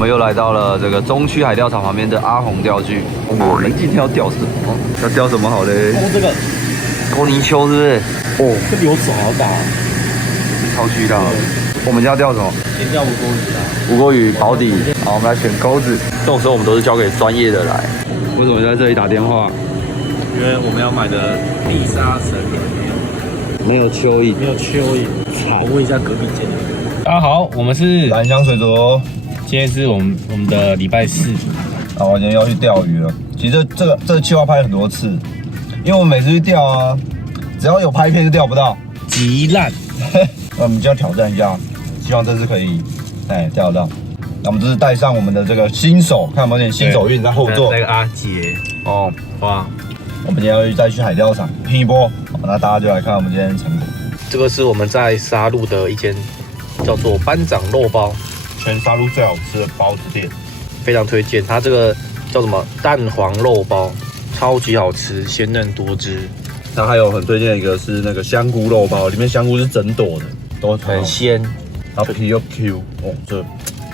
们又来到了这个中区海钓场旁边的阿红钓具。我们今天要钓什么？要钓什么好嘞？哦，这个勾泥鳅是不是？哦，这比我手好大，超巨大。我们今天要钓什么？先钓5锅鱼啊。5锅鱼保底。好，我们来选钩子。这种时候我们都是交给专业的来。为什么在这里打电话？因为我们要买的丽莎神没有蚯蚓，没有蚯蚓，我问一下隔壁间。大家好，我们是蓝香水族。今天是我们的礼拜4。啊，我今天要去钓鱼了。其实这个计划拍很多次，因为我们每次去钓啊，只要有拍片就钓不到，极烂。那我们就要挑战一下，希望这次可以钓得到。那我们这是带上我们的这个新手，看有没有点新手运在后座。那个阿杰哦，哇，我们今天要再去海钓场拼一波。好，那大家就来看我们今天的成果。这个是我们在沙鹿的一间叫做班长肉包，全沙鹿最好吃的包子店，非常推荐。它这个叫什么蛋黄肉包，超级好吃，鲜嫩多汁。它还有很推荐的一个是那个香菇肉包，里面香菇是整朵的，都很鲜，然后皮又 Q， 哦，这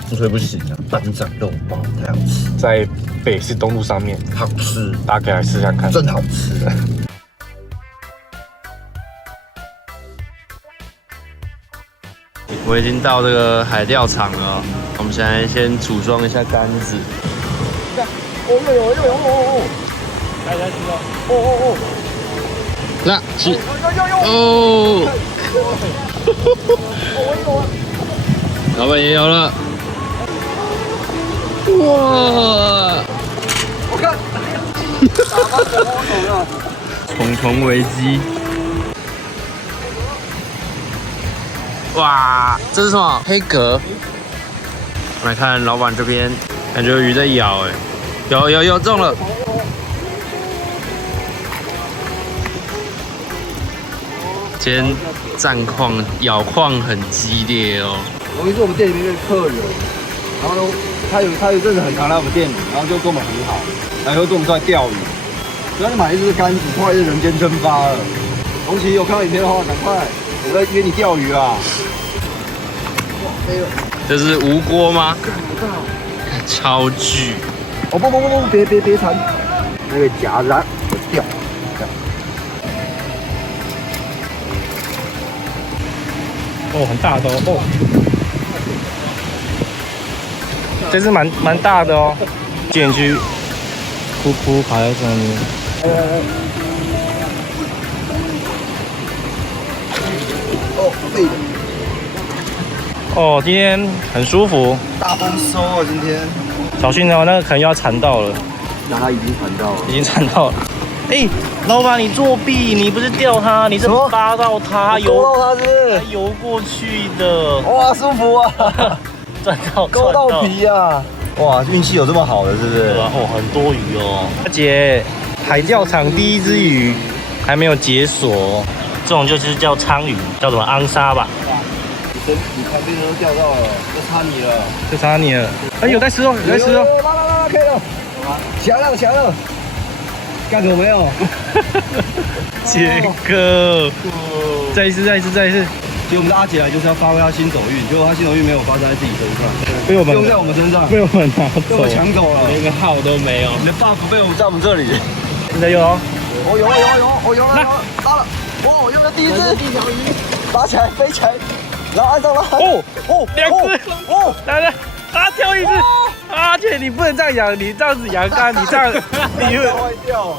不吹不行啊！班长肉包太好吃，在北市东路上面，好吃，大家可以来试看看，真好吃。我已经到这个海钓场了，我们现在先组装一下杆子。哦，大家知道，那起哦，老板也有了，哇！我看，重重危机。哇，这是什么？黑蛤。我们来看老板这边，感觉有鱼在咬，哎，有中了。今天战况咬况很激烈哦。我们是我们店里面的客人，然后呢，他有一阵子很常来我们店里，然后就跟我们很好，然后又跟我们出来钓鱼，所以他就买一只杆子，后来就人间蒸发了。同期有看到影片的话，赶快，我在约你钓鱼啦。哇，飞了！这是无锅吗？超巨！哦不，别缠，那个夹然我钓。哦，很大的哦，这只蛮大的哦，进去，噗噗爬在上面。哦，对的。哦，今天很舒服，大丰收啊，今天。小心哦，那个可能要缠到了，那他已经缠到了。已经缠到了。哎，老板，你作弊！你不是钓它，你是扒到它，游到它是不是？它游过去的。哇，舒服啊！赚到，勾到皮啊！哇，运气有这么好的，是不是？对啊，哦，很多鱼哦。阿姐，海钓场第一只鱼还没有解锁，这种就是叫鲳鱼，叫什么昂沙吧？你旁边都钓到了，就差你了，就差你了。哎，有在吃哦，有在吃哦。拉，可以了。强了，干什么没有？杰哥，再一次。其实我们的阿杰来就是要发挥他新手运，结果他新手运没有发生在自己身上，被我们用在我们身上，被我们拿走，被我们抢走了，连个号都没有。你的 buff 被我们在我们这里。现在有哦，有了，拉了，哇，用了第一条鱼，拉起来，飞起来，然后岸上拉。哦，两只，来，啊，钓一只。阿姐，你不能这样养，你这样子养竿，你这样，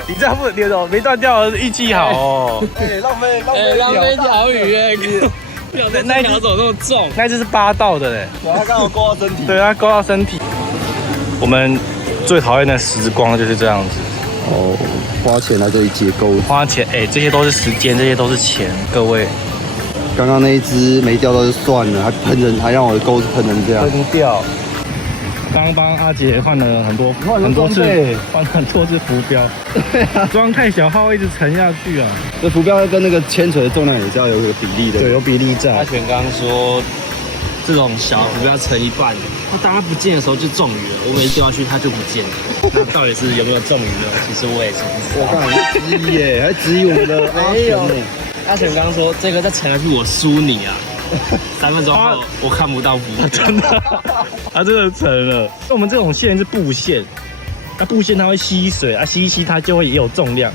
你这样不能没断掉，运气好哦。浪费条鱼哎，那一条怎么那么重？那只是8道的嘞，它刚好勾到身体。对，它勾到身体。我们最讨厌的时光就是这样子。哦，花钱来这里解钩，花钱，这些都是时间，这些都是钱，各位。刚刚那一只没钓到就算了，还让我的钩子喷成这样。喷掉。刚帮阿杰换了很多次，换很多次浮标。对啊，装太小号一直沉下去啊。这浮标跟那个铅锤的重量也是要有个比例的。对，有比例在。阿全刚刚说，这种小浮标乘一半，当它不见的时候就中鱼了。我每次丢下去它就不见了。那到底是有没有中鱼呢？其实我也是不知道。我看质疑耶，还质疑我们的没有。阿全刚刚说这个再沉下去我输你啊。3分钟后我看不到浮标，真的，它真的沉了。我们这种线是布线，那布线它会吸水，啊吸一吸它就会也有重量，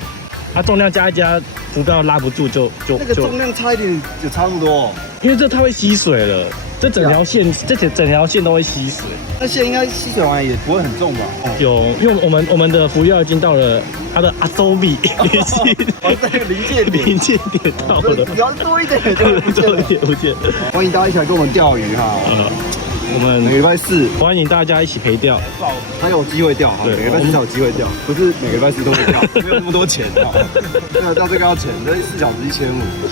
它重量加一加，浮标拉不住就那个重量差一点就差不多。因为这它会吸水了，这整条线都会吸水。那线应该吸水完也不会很重吧？有，因为我们的浮标已经到了它的阿周比这个临界点，临界点到了，只要多一点就不见。欢迎大家一起来跟我们钓鱼哈！我们每个礼拜四欢迎大家一起陪钓，还有机会钓哈，每个礼拜四才有机会钓，不是每个礼拜四都会钓，没有那么多钱啊。钓这个要钱，这4小时1500，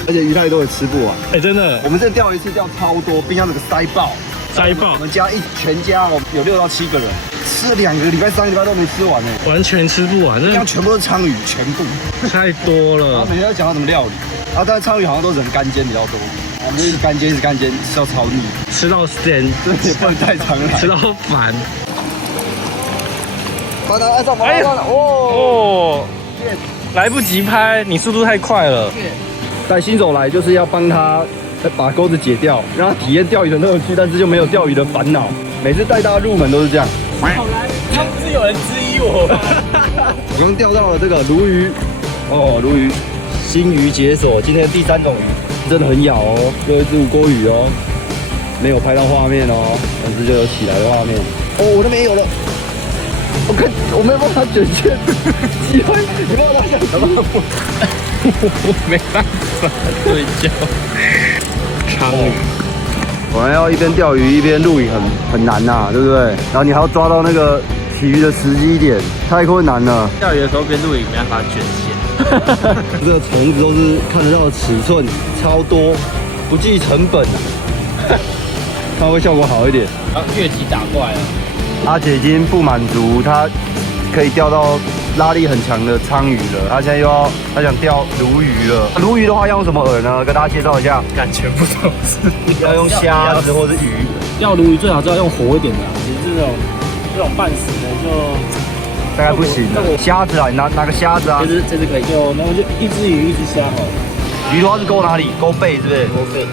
而且鱼太多也吃不完。哎，真的，我们这钓一次钓超多，冰箱整个塞爆。我们家全家有6到7个人，吃了2个礼拜、3个礼拜都没吃完呢，完全吃不完，冰箱全部都是鲳鱼，全部太多了。然后每天要讲到怎么料理，然后但是鲳鱼好像都是很干煎比较多。我们就是干煎，吃到超腻，吃到咸，真的也不能太常来，吃到烦。把它按上，哦，来不及拍，你速度太快了。带新手来就是要帮他把钩子解掉，让他体验钓鱼的乐趣，但是就没有钓鱼的烦恼。每次带大家入门都是这样。好来，刚不是有人质疑我吗？我刚钓到了这个鲈鱼，哦，鲈鱼，新鱼解锁，今天第3种鱼。真的很咬哦，有一只无锅鱼哦，没有拍到画面哦，但是就有起来的画面。哦，我那边也有了，我没有办法卷线，机会，你帮我拿下，我没办法对焦。鲳鱼，我们要一边钓鱼一边录影很难呐，对不对？然后你还要抓到那个起鱼的时机点，太困难了。钓鱼的时候边录影没办法卷线。这个虫子都是看得到的尺寸，超多，不计成本啊，看会效果好一点。然后越级打过来了，阿姐已经不满足，她可以钓到拉力很强的鲳鱼了，她现在她想钓鲈鱼了。鲈鱼的话要用什么饵呢？跟大家介绍一下，感觉不懂事。要用虾子或是鱼。钓鲈鱼最好是要用活一点的，其实这种半死的就。大概不行了，虾子啊，你拿个虾子啊。这只可以，然后就一只鱼一只虾哦。鱼的话是勾哪里？勾背是不是？勾背。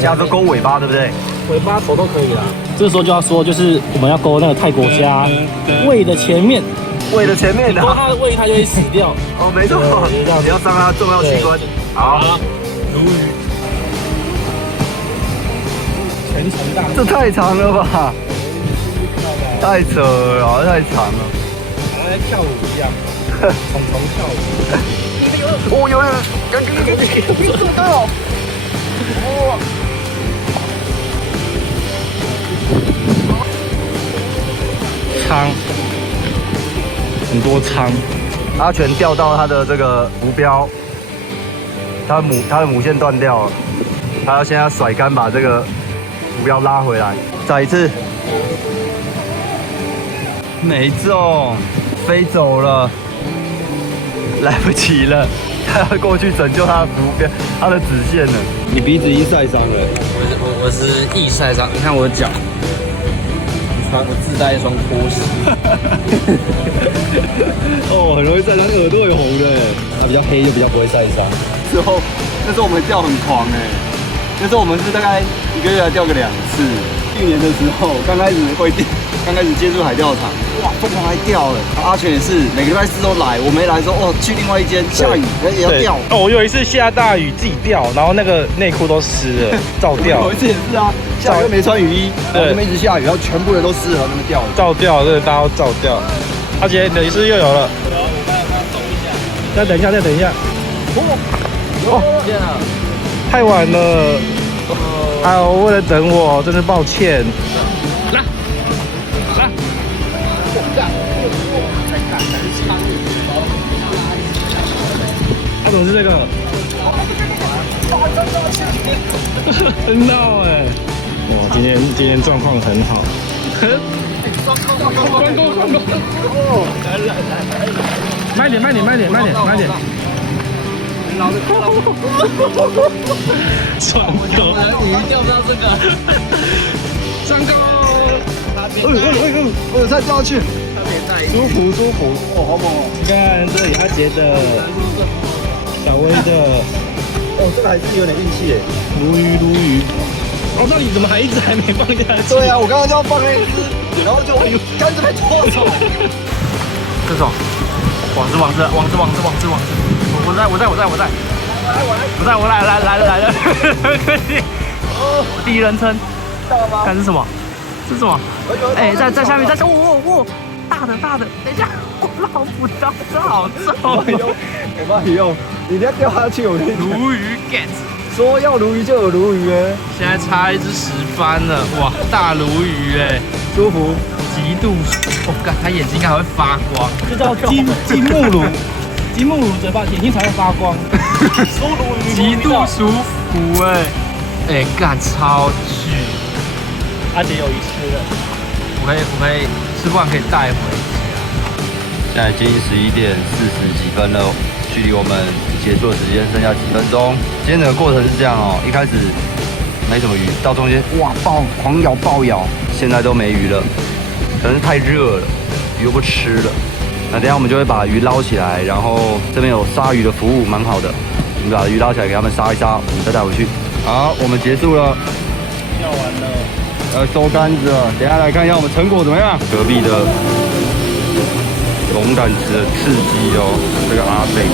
虾子勾尾巴对不对？尾巴头都可以啦。这个时候就要说，就是我们要勾那个泰国虾胃的前面，胃的前面的。勾它的胃它就会死掉。哦，没错，不要伤它重要器官。好。鲈鱼。全程大。这太长了吧？太扯了，太长了。在跳舞一样，虫跳舞。哦，有，赶紧，这么高！哇！鲳，很多鲳。阿全钓到他的这个浮标，他的母线断掉了，他要现在甩竿把这个浮标拉回来，再一次，没中。飞走了，来不及了，他要过去拯救他的浮标，他的子线了。你鼻子已经晒伤了，我是易晒伤，你看我的脚，我自带一双拖鞋。哦，很容易晒伤，耳朵也红的，它比较黑就比较不会晒伤。之后，那时候我们钓很狂那时候我们是大概1个月来钓个2次。去年的时候，刚开始接触海钓场，哇，疯狂来钓了。阿全也是每个礼拜4都来，我没来的时候，哦，去另外一间下雨也要钓。哦，我有一次下大雨自己钓，然后那个内裤都湿了，照钓。有一次也是啊，下雨又没穿雨衣，然后那边一直下雨，然后全部人都湿了，那边钓。照钓，这个大家都照钓。阿杰，等一次又有了。有，我刚刚走一下。再等一下，再等一下。哦，见了。太晚了。哎呦，为了等我，真是抱歉。来，他怎么是这个？很闹哎！哇，今天状况很好。关公！慢点！上钩！鱼钓不到这个。上钩！再钓下去。舒服！哦，好猛哦！你看这里阿杰的，小薇的，哦，这个还是有点运气耶。鲈鱼。哦，那你怎么还一直还没放下去？对啊，我刚刚就要放那一只，然后就杆子被拖走。这种，网子，我来了，第一人称，看是什么？是什么？哎，在下面，在下，哇，大的，等一下，我捞不到，这好重哦。我帮你用，你不要掉下去，我跟你讲。鲈鱼 get。说要鲈鱼就有鲈鱼哎，现在插一只10番了，哇，大鲈鱼哎，舒服，极度，我干，它眼睛还会发光，这叫金目鲈，金目鲈嘴巴眼睛才会发光，极度舒服哎，干超巨，阿姐有鱼吃了，我可以吃不完可以带回家。现在已经11点40几分了，距离我们结束的时间剩下几分钟。今天的过程是这样哦，一开始没什么鱼，到中间哇狂咬爆咬，现在都没鱼了，可能是太热了，鱼又不吃了。那等一下我们就会把鱼捞起来，然后这边有杀鱼的服务，蛮好的。我们把鱼捞起来给他们杀一杀，我们再带回去。好，我们结束了，钓完了，收竿子了。等一下来看一下我们成果怎么样。隔壁的龙胆子的刺激哦，这个阿北，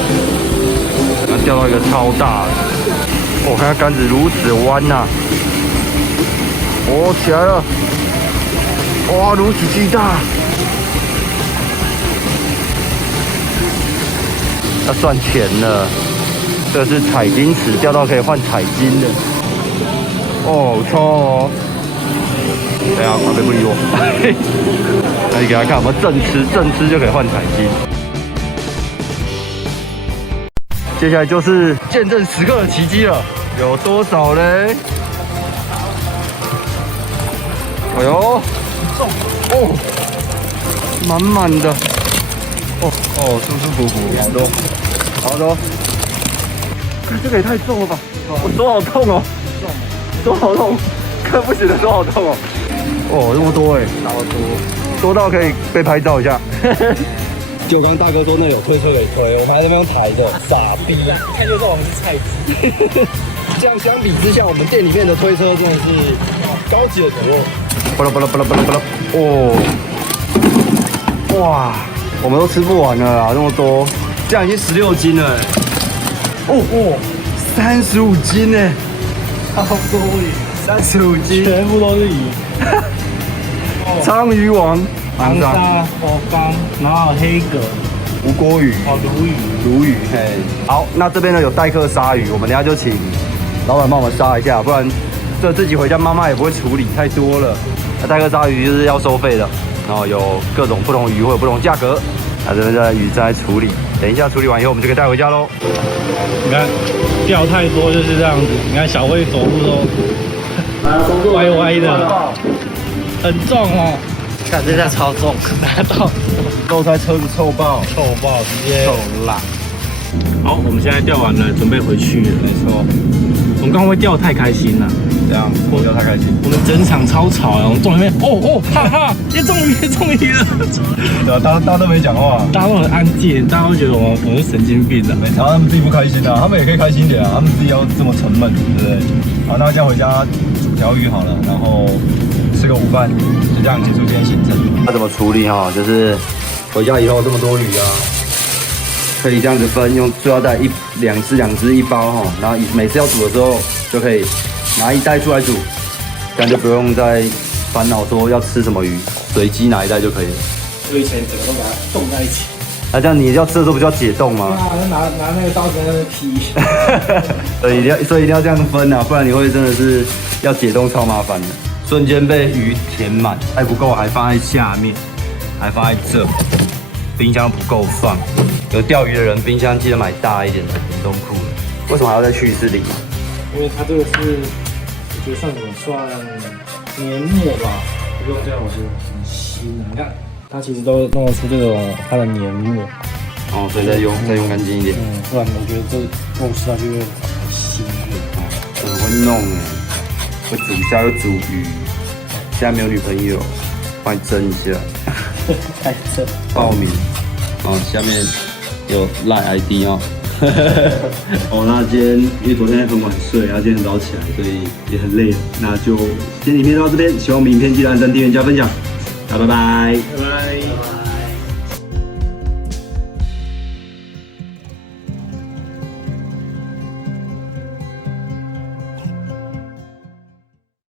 然后钓到一个超大的，我看它竿子如此弯呐、哦，起来了，哇，如此巨大，要算钱了，这是彩金池，钓到可以换彩金的，哦，抽哦。对啊，阿北不理我。那你给他看有没有正吃就可以换彩金。接下来就是见证时刻的奇迹了，有多少嘞？哎呦，重哦，满满的，舒舒服服，好多，看这个也太重了吧！我手好痛哦，手好痛，看不行的手好痛哦。哦，这么多哎，多到可以被拍照一下。就刚大哥说那有推车可以推，我们还在那边抬的，傻逼！一看就知道我们是菜鸡。这样相比之下，我们店里面的推车真的是高级的多。巴拉，哦，哇，我们都吃不完了啦，那么多，这样已经16斤了。哦，35斤呢，超多鱼，35斤，全部都是鱼。鲳鱼王，黄沙、火缸，然后黑蛤、无锅鱼，鲈鱼，嘿。好，那这边呢有代客杀鱼，我们等一下就请老板帮我们杀一下，不然自己回家妈妈也不会处理，太多了。那代客杀鱼就是要收费的，然后有各种不同鱼会有不同价格。那这边在鱼在处理，等一下处理完以后我们就可以带回家喽。你看钓太多就是这样子，你看小慧走路都歪歪的，很重哦。看这下超重，拿到漏在车子臭爆，臭爆，直接臭辣。好，我们现在钓完了，准备回去了。没错。我们刚刚会钓得太开心了，这样我钓太开心。我们整场超吵啊！我们中里面，哈哈，也中鱼了。对啊，大家都没讲话，大家都很安静，大家都觉得我们是神经病的。没差，他们自己不开心啊，他们也可以开心一点啊，他们自己要这么沉闷，对不对？好，那这样回家煮条鱼好了，然后吃个午饭，就这样结束今天行程。那怎么处理哈？就是回家以后这么多鱼啊，可以这样子分，用塑料袋两只一包哈，然后每次要煮的时候就可以拿一袋出来煮，这样就不用再烦恼说要吃什么鱼，随机拿一袋就可以了。我以前整个都把它冻在一起。那这样你要吃的时候不就要解冻吗？拿那个刀在那边劈。所以一定要这样分啊，不然你会真的是要解冻超麻烦的，瞬间被鱼填满，还不够还放在下面，还放在这，冰箱不够放。有钓鱼的人，冰箱记得买大一点的冷冻库。为什么还要再去一次鳞？因为它这个是，我觉得算什么？算年末吧。不过这样我觉得很新的，你看它其实都弄得出这种它的年末。哦，所以再用干净一点。不然我觉得这弄出来就会很新颖。很会弄哎，会煮虾又煮鱼。现在没有女朋友，帮你蒸一下。太真。报名。哦，下面有赖 ID 哦，哦，那今天因为昨天很晚睡，然后今天很早起来，所以也很累了。那就今天影片到这边，喜欢我们影片记得按赞、订阅、加分享。那拜拜。拜拜。